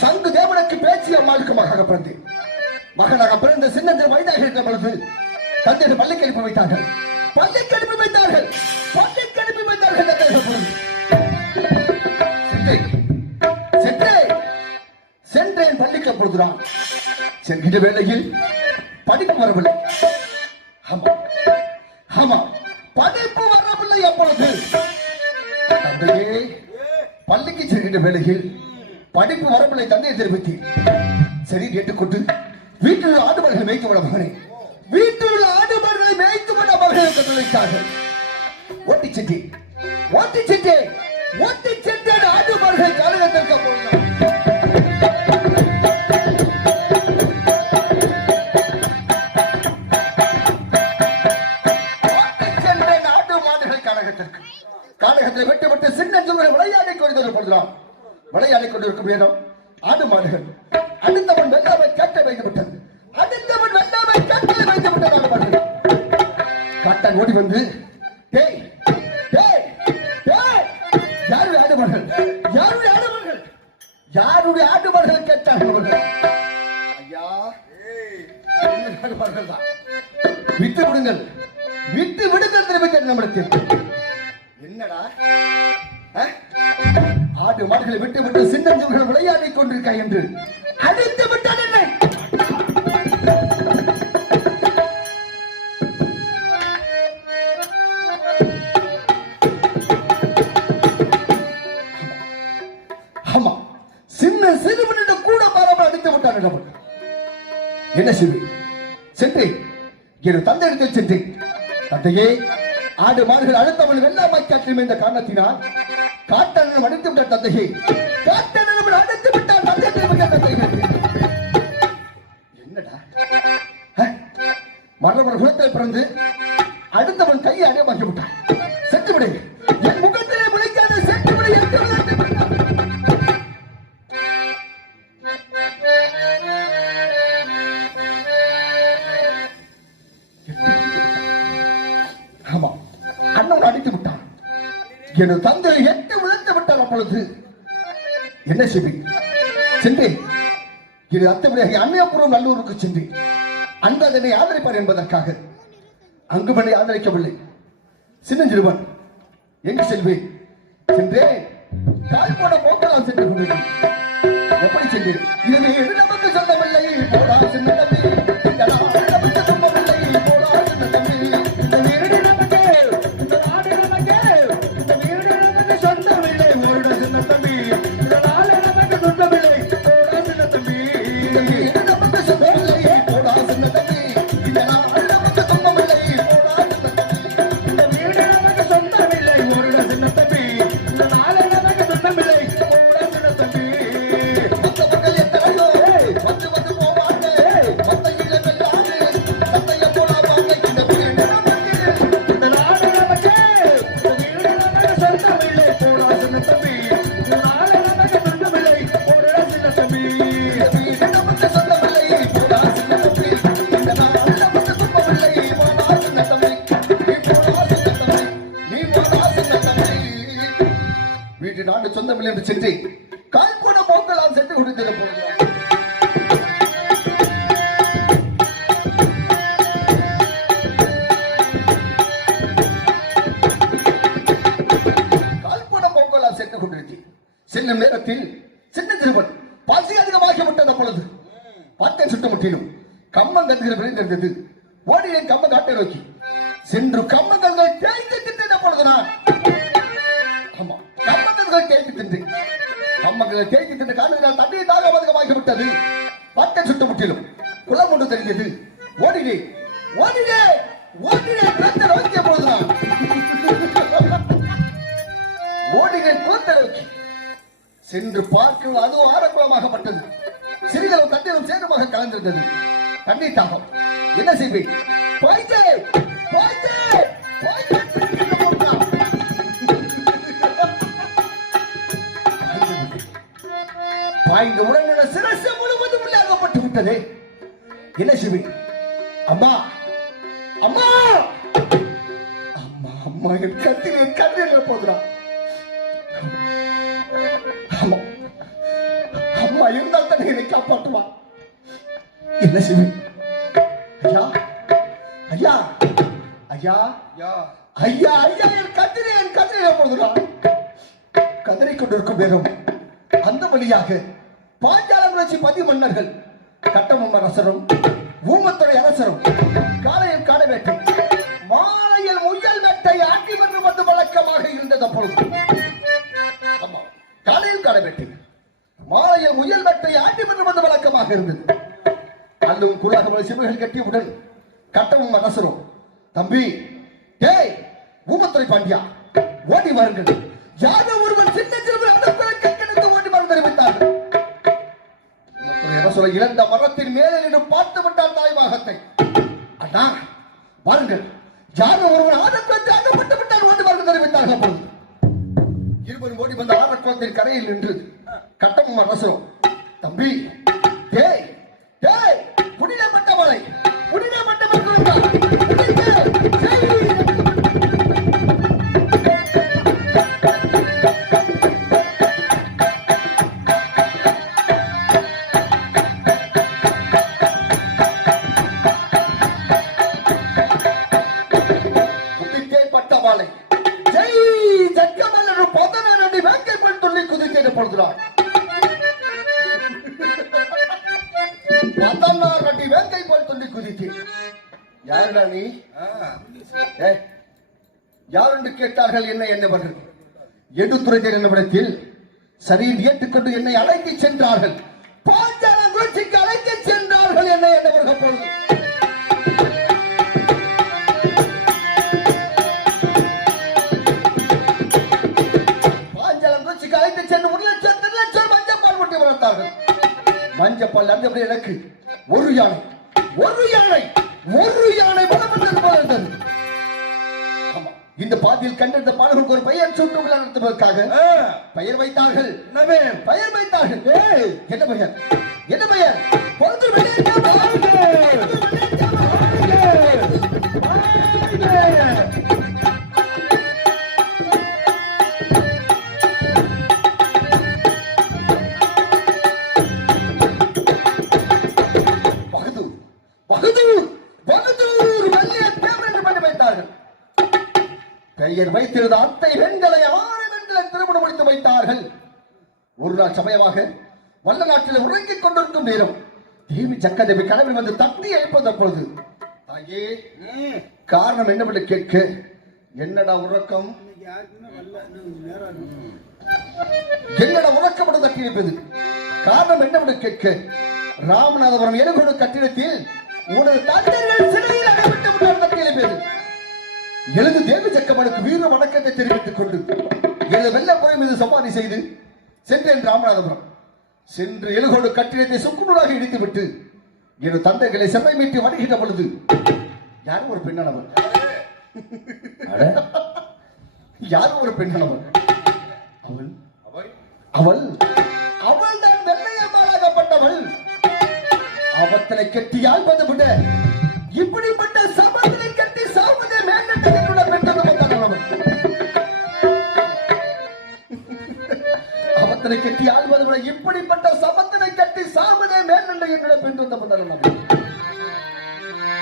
சங்கு தேவனுக்கு பேச்சு அம்மாளுக்கு மகனாக பிறந்தேன். மகனாக பிறந்த சின்னத்தில் வயதாக இருக்கிற பொழுது தந்தையர் பள்ளிக்கு அனுப்பி வைத்தார்கள். சென்றேன் பள்ளிக்கு. அப்பொழுதுதான் சென்கின்ற வேளையில் படிப்பு வரவில்லை. படிப்பு வரவில்லை. அப்பொழுது தந்தையே பள்ளிக்கு செல்கின்ற வேளையில் படிப்பு வரவில்லை தந்தையை தெரிவித்தேன். சரி கேட்டுக்கொண்டு வீட்டில் ஆடுபாடுகளை மேய்க்க விட மகனே, வீட்டில் ஆடுபாடுகளை மேய்த்து விட மகனை கட்டளைத்தார்கள். ஓட்டி சென்றேன் ஆடுபாடுகளை காலகத்திற்கு காலகத்தில் விட்டு சின்ன விளையாடி கொண்டிருக்கிறான். விளையாடி கொண்டிருக்கும் நேரம் ஆடு மாடுகள் அடுத்தவன் வெள்ளாமை கேட்ட வைத்து விட்டது. ஆடு மாடுகள் காட்டான் ஓடி வந்து யாருடைய ஆடு மாடுகள் கேட்டார்கள். ஐயா ஆடு மாடுகள் தான், விட்டு விடுங்கள் தெரிவித்தேன். நம்மளுக்கு என்னடா ஆடு மாடுகளை விட்டு சின்ன விளையாடி கொண்டிருக்காய் என்று அடித்து விட்டான். என்னை சிறுவனிடம் கூட மாறாமல் அடித்து விட்டான். என்ன செய்வேன்? சென்றேன் என் தந்தையிடத்தில் சென்றேன். தந்தையே, ஆடு மாடுகள் அடுத்தவன் வெள்ளாமை காட்டிலும் என்ற காரணத்தினால் காட்டணம் அடித்து விட்டார். தந்தையே, காட்டணம் அடித்து விட்டார். என்னடா மற்றவன் குலத்தில் பிறந்து அடுத்தவன் கையை அடையமாக்கி விட்டான். சென்று விடு, என் முகத்திலே முளைக்காத சென்று விடு என்று அடித்து விட்டான். என் தந்தை எட்டு விழுந்து விட்டார். அப்பொழுது என்ன செய்வேன்? சென்றேன் என் அத்தமையாக அன்னையபுரம் நல்லூருக்கு சென்றேன். அங்கு அதனை ஆதரிப்பார் என்பதற்காக. அங்கு மனை ஆதரிக்கவில்லை. சின்னஞ்சிறுவன் எங்கு செல்வேன்? சென்றேன் கால்போட போக்கலாம் சென்று கொண்டேன். எப்படி சென்றேன்? இதுவே நமக்கு சொந்தமில்லை போடா சின்ன நாடு சொந்தமில்லை என்று சென்று கால் போட போக்கலாம் சென்று கொடுத்திருப்போம். கால் போட போக்கலாம் சென்று கொண்டிருக்கேன். செல்லும் நேரத்தில் சின்ன திருவன் பசி அதிகமாகிவிட்டது. அப்பொழுது பார்த்தேன் சுட்டு முட்டிலும் கம்மங்கன்று விளைந்திருந்தது. ஓடியேன் கம்ம காட்டை நோக்கி சென்று கம்மங்கங்கள் தேய்த்து திட்டது. அப்பொழுது நான் தேய்த்து திட்டு காரணத்தினால் தண்ணீர் தாக அதிகமாகிவிட்டது. பட்டை சுட்டு முற்றிலும் குளம் ஒன்று தெரிந்தது. ஓடினேன் நோக்கிய பொழுதுதான் குளத்தை நோக்கி சென்று பார்க்க அதுவும் ஆரம்பமாகப்பட்டது. சிறிதளவு தண்ணீரும் சேதமாக கலந்திருந்தது. தண்ணீர் தாகம். என்ன செய்வேன்? பாய்ந்த உடனே சிரசு முழுவதும் உள்ளாகப்பட்டு விட்டது. என்ன செய்வேன்? அம்மா அம்மா என் கத்திலே கண்ணீர் போதுறான். ஆமா, அம்மா இருந்தால் தான் என்னை காப்பாற்றுவா. என்ன செய்வேன்? ஐயா ஐயா ஐயா ஐயா ஐயா என் கத்திலே போதுறான். கதறிக் கொண்டிருக்கும் நேரம் அந்த வழியாக பாஞ்சாலங்குறிச்சி 10 மன்னர்கள் கட்டபொம்ம அரசரும் ஊமத்துறை அரசரும் காலையில் காண வேட்டை, மாலையில் முயல் வேட்டை ஆட்டி வென்று வந்து வழக்கமாக இருந்தது. அப்பொழுது காலையில் காண வேட்டை, மாலையில் முயல் வேட்டை ஆட்டி வென்று வந்து வழக்கமாக இருந்தது. அல்லும் குலாக சிறுகள் கட்டியவுடன் கட்டபொம்ம அரசரும், தம்பி டேய் ஊமத்துறை பாண்டியா ஓடி வாருங்கள், யாரோ ஒருவன் சின்ன சிறுவர் அந்த கிணத்து ஓடி வந்து தெரிவித்தார்கள். அரசரை இழந்த மரத்தின் மேலே நின்று பார்த்து விட்டார் தாய்மாகத்தை. அண்ணா வாருங்கள், யாரோ ஒருவன் ஆடக்குளத்தில் அகப்பட்டு விட்டார் ஓடி வந்து தெரிவித்தார்கள். அப்பொழுது இருவரும் ஓடி வந்த ஆடக்குளத்தின் கரையில் நின்று கட்டபொம்ம அரசரும், தம்பி டேய் டேய் புனிதப்பட்ட மலை புனிதப்பட்ட யாரென்று கேட்டார்கள். என்ன என்னவர்கள் எடுத்துரைஞர் என்னிடத்தில் சரியில் ஏற்றுக்கொண்டு என்னை அழைத்து சென்றார்கள். பாஞ்சாலங்குறிச்சிக்கு அழைத்து சென்றார்கள். என்ன என்னவர்கள் பொழுது பாஞ்சாலங்குறிச்சிக்கு அழைத்து சென்று 1 லட்சம் 2 லட்சம் மஞ்சப்பால் ஊட்டி வளர்த்தார்கள். மஞ்சப்பால் அந்தபடி எனக்கு ஒரு யானை வளர்ந்தது. இந்த பாதியில் கண்டிருந்த பாடலுக்கு ஒரு பெயர் சூட்டு விழா நடத்துவதற்காக பெயர் வைத்தார்கள். பெயர் வைத்தார்கள். என்ன பெயர்? என்ன பெயர்? பெயர் வைத்திருந்த அத்தை பெண்களை 6 பெண்களை திருமணம் முடித்து வைத்தார்கள். ஒரு நாள் சமயமாக வல்ல நாட்டில் உறங்கிக் கொண்டிருக்கும் நேரம் தேவி சக்கரதேவி கனவில் வந்து தட்டி எழுப்பது. அப்பொழுது தாயே காரணம் என்னவென்று கேட்க, என்னடா உறக்கம் தட்டி எழுப்பது காரணம் என்னவென்று கேட்க, ராமநாதபுரம் எலுகோடு கட்டிடத்தில் உனது தந்தைகள் சிறையில் அடைபட்டு விட்டார் தட்டி எழுப்பது. எழுது தேவி சக்கரவர்த்திக்கு வீர வணக்கத்தை தெரிவித்துக் கொண்டு எனது வெள்ளப்புறை மீது சமாதி செய்து சென்றேன் ராமநாதபுரம். சென்று எலுகோடு கட்டிடத்தை சுக்குநூறாக இடித்துவிட்டு எனது தந்தைகளை செம்மை மீட்டி வருகின்ற பொழுது யாரும் ஒரு பெண்ணானவர் யாரும் ஒரு பெண்ணானவர் அவள் அவள் தான் வெள்ளையமாகப்பட்டவள். அவத்தனை கட்டி ஆழ்வது விட இப்படிப்பட்ட சபத்தினை கட்டி சாவதே மேல்நட்டத்திலுள்ள பெற்றவள். அவத்தனை கட்டி ஆழ்வது விட இப்படிப்பட்ட சபத்தினை கட்டி சாவதே மேல்நட்ட என்னுடைய பெண் வந்தவள்.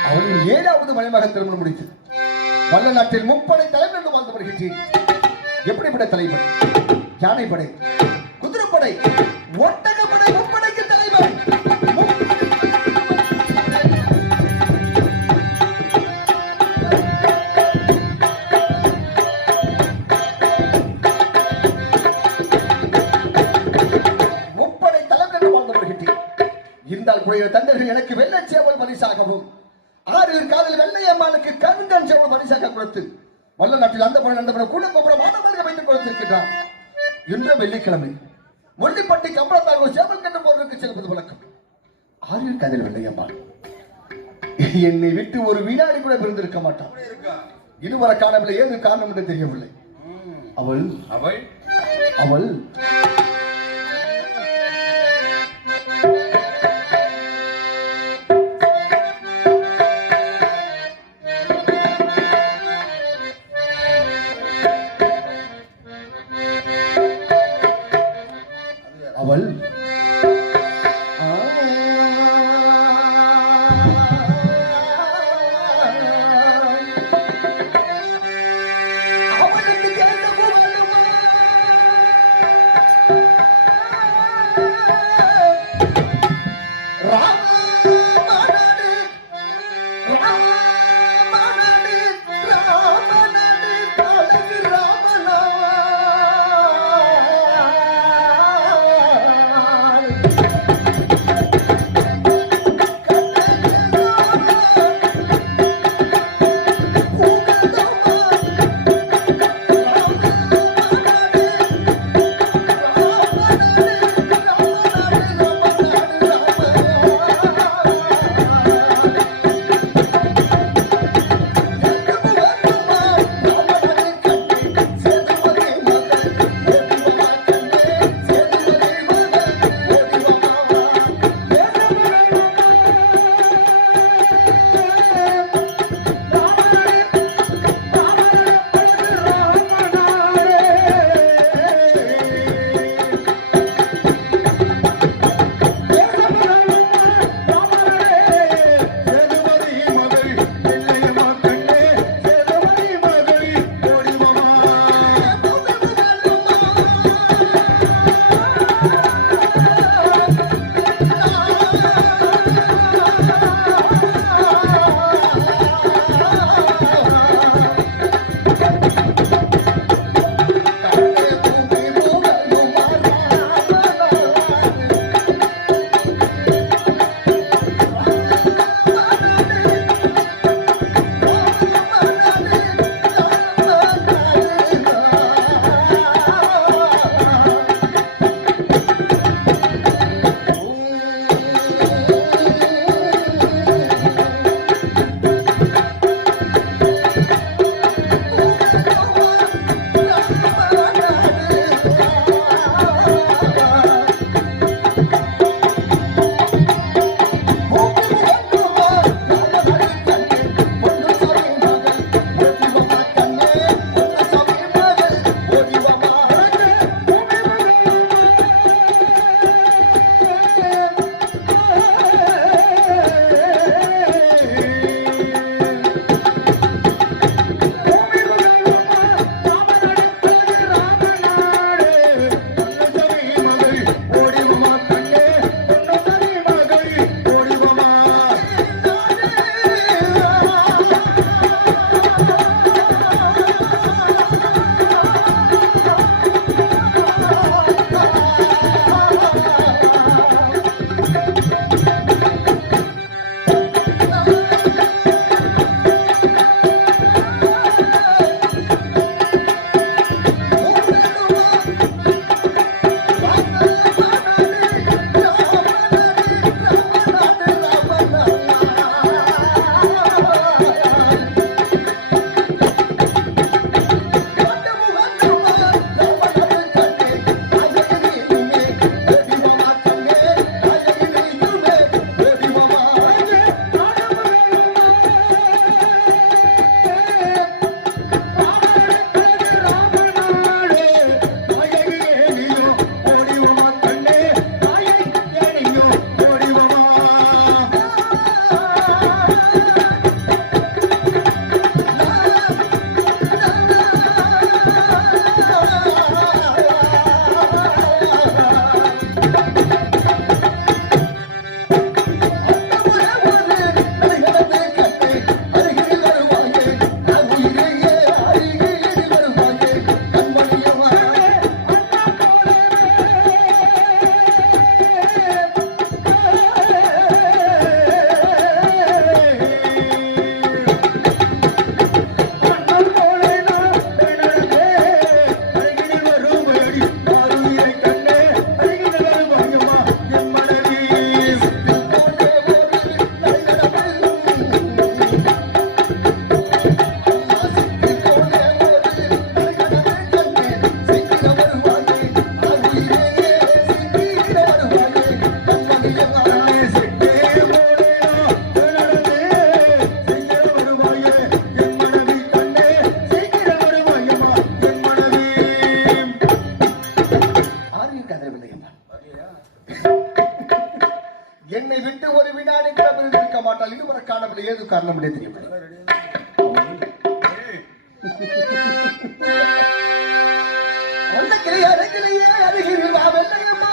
அவளின் 7வது மனைமகன் திருமணம் முடித்து வல்ல நாட்டில் 3 படை தலைவர் என்று வாழ்ந்து வருகின்றேன். எப்படிப்பட்ட தலைவர்? யானைப்படை, குதிரைப்படை, ஒட்டகப்படை, 3 படைக்கு தலைவர். தந்தர்கள் எனக்கு வெள்ளை சேவல் பரிசாகவும் 6 காதல் வெள்ளையம்மானுக்கு கருங்கன் சேவல் பரிசாக கொடுத்து வல்ல நாட்டில் அந்த குடும்பம் மாணவர்கள் வைத்துக் கொடுத்திருக்கிறார். இன்று வெள்ளிக்கிழமை முள்ளிப்பட்டி கம்பளத்தாக ஒரு சேவல் கண்டு போவதற்கு செல்வது வழக்கம். 6 காதல் வெள்ளையம்மான் என்னை விட்டு ஒரு வினாடி கூட பிரிந்திருக்க மாட்டான். இதுவரை காணவில்லை. ஏது காரணம் என்று தெரியவில்லை. அவள் அவள் அவள் நம்முடைய தெரியும் அந்த கிளியே அருகில் வா வெள்ளையம்மா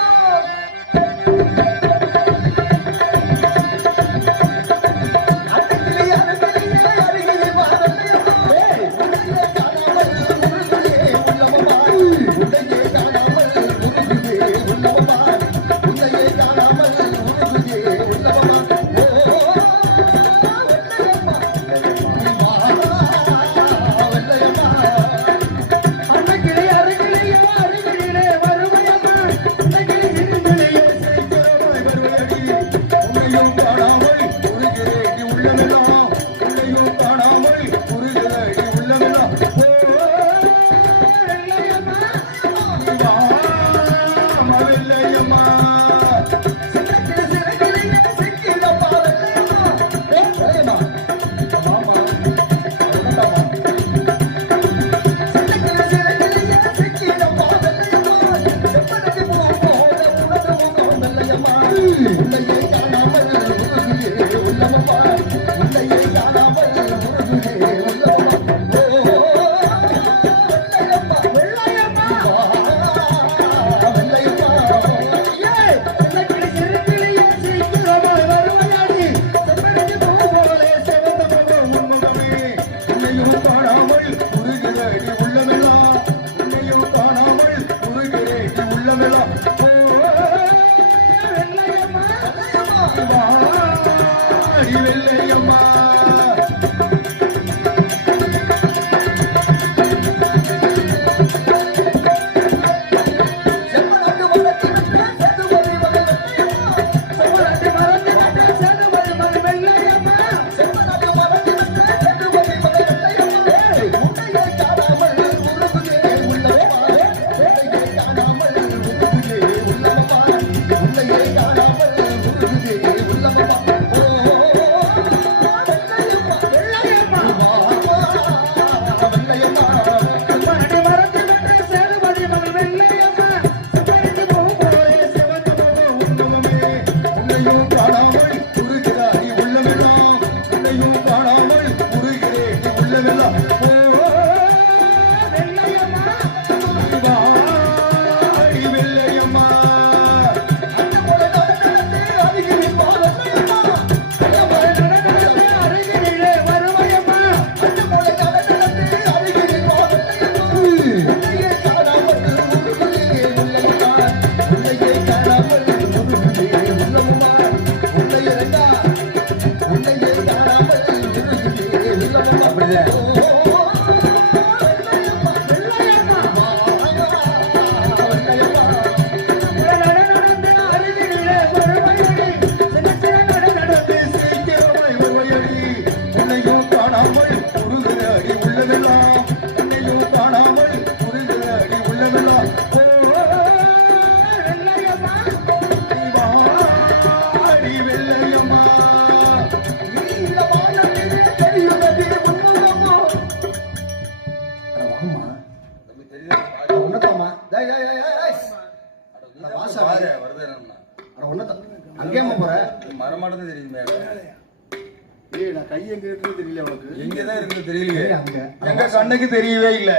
கண்ணுக்கு தெரியவே இல்ல.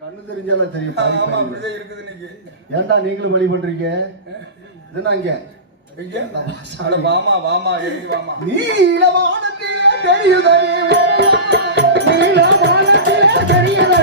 கண்ணு தெரிஞ்சாலும் தெரியும். ஏன்டா நீங்களும் வழி பண்றீங்க? வாமா வாமா எழுதி வாமா. நீலவானத்தே தெரியுதே நீலவானத்தே தெரியுதே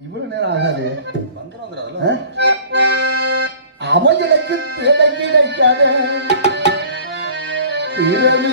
இவ்வளவு நேரம் ஆகாது. அவங்களுக்கு கிடைக்காத பிறவி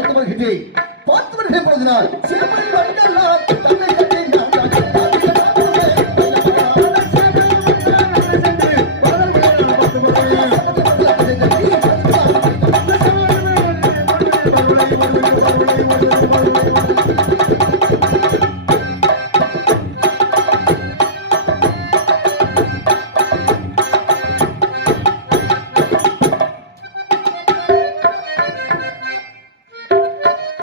அழைத்து வருகிறேன். பார்த்து வருகிறேன் பொழுது நான் சிறுமையில் வந்தெல்லாம் தன்னை